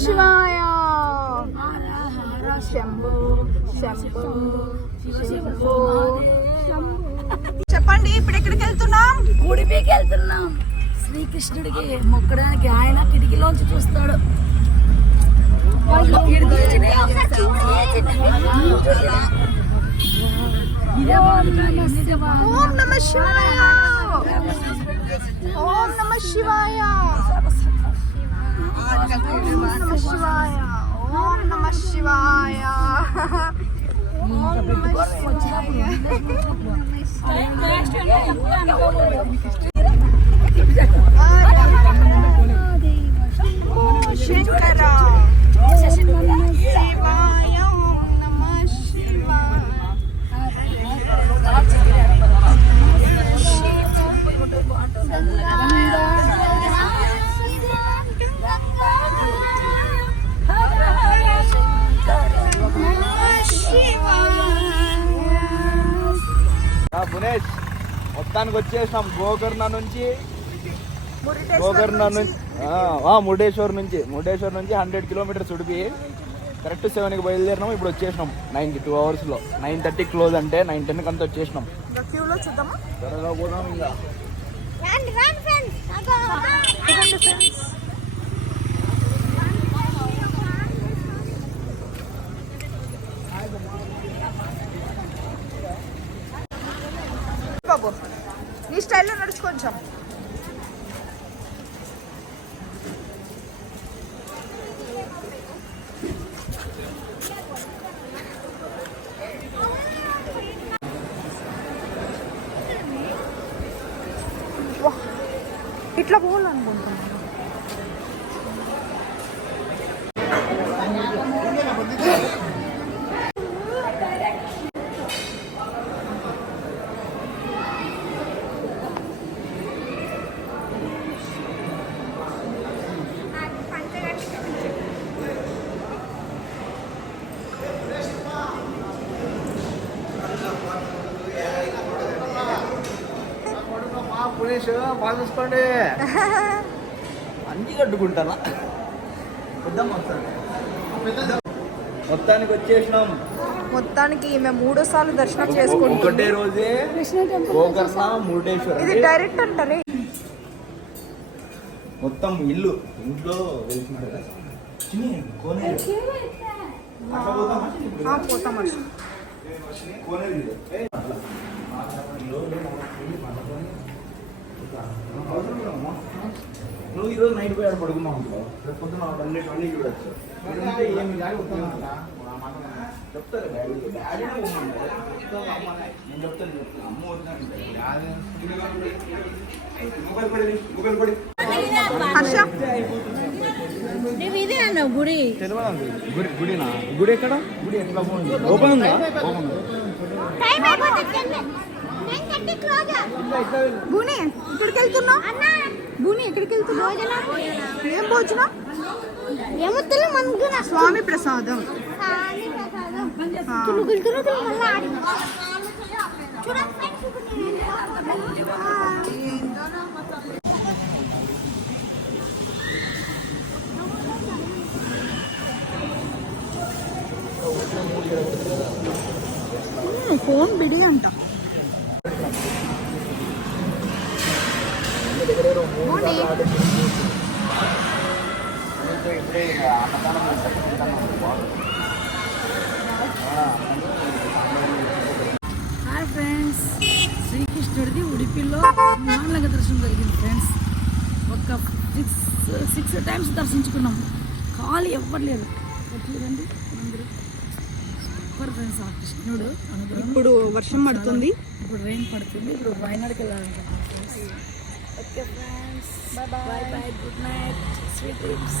శివాయ. శంభో శంభో శంభో. చెప్పండి, ఇప్పుడు ఎక్కడికి వెళ్తున్నాం? ఉడిపికి వెళ్తున్నాం. శ్రీకృష్ణుడికి మొక్కడానికి ఆయన కిటికీలోంచి చూస్తాడు. ఓం నమః శివాయ. ఓం నమః శివాయ. ఓం నమః శివాయ. ఓం నమః శివాయ. శంకర శివాయ. ఓం నమః శివాయ. మునేష్, మొత్తానికి వచ్చేసినాం. గోకర్ణ నుంచి మురుడేశ్వర్ నుంచి 100 కిలోమీటర్స్ ఉడిపి కరెక్ట్ 7కి బయలుదేరినాం. ఇప్పుడు వచ్చేసినాం 92 అవర్స్లో. 9:30 క్లోజ్ అంటే 9:10 అంతా వచ్చేసినాం. త్వరగా పోదాం ఇంకా. బాబు, నీ స్టైల్లో నడుచు కొంచెం. ఇట్లా పోవాలనుకుంటున్నాను. మునేష్, బాగా చూసుకోండి. అన్ని కట్టుకుంటానా? మొత్తానికి వచ్చేసినాం. మొత్తానికి మేము 3 సార్లు దర్శనం చేసుకుంటాం. ఒకటే రోజే గోకర్ణ మురుడేశ్వర్. ఇది డైరెక్ట్ అంటారే. మొత్తం ఇంట్లో వెళ్తున్నారు కదా. పోతాం. నువ్వు ఈరోజు నైట్ పోయి పడుకున్నావు అనుకో, రేపు పొద్దున అన్నీ చూడొచ్చు. ఏమి చెప్తారు డాడీ నేను చెప్తాను. అమ్మ మొబైల్ పడి గుడి గుడినా? గుడి ఎక్కడ? గుడి ఎట్లా ఓపెన్ ఉందా? బూని ఎక్కడికి వెళ్తున్నావు? బూని ఎక్కడికి వెళ్తున్నావు? ఏం భోజనం? స్వామి ప్రసాదం. ఫోన్ బిడిగంట. హాయ్ ఫ్రెండ్స్, శ్రీకృష్ణుడిది ఉడిపిలో నాలుగు దర్శనం జరిగింది ఫ్రెండ్స్. ఒక 6 టైమ్స్ దర్శించుకున్నాం. ఖాళీ ఎవ్వరు లేదు. చూడండి సూపర్ ఫ్రెండ్స్. ఆ కృష్ణుడు ఇప్పుడు వర్షం పడుతుంది. ఇప్పుడు రెయిన్ పడుతుంది. ఇప్పుడు వైనాడుకి వెళ్ళాలనుకుంటున్నాం friends. Okay friends, bye bye, good night, sweet dreams.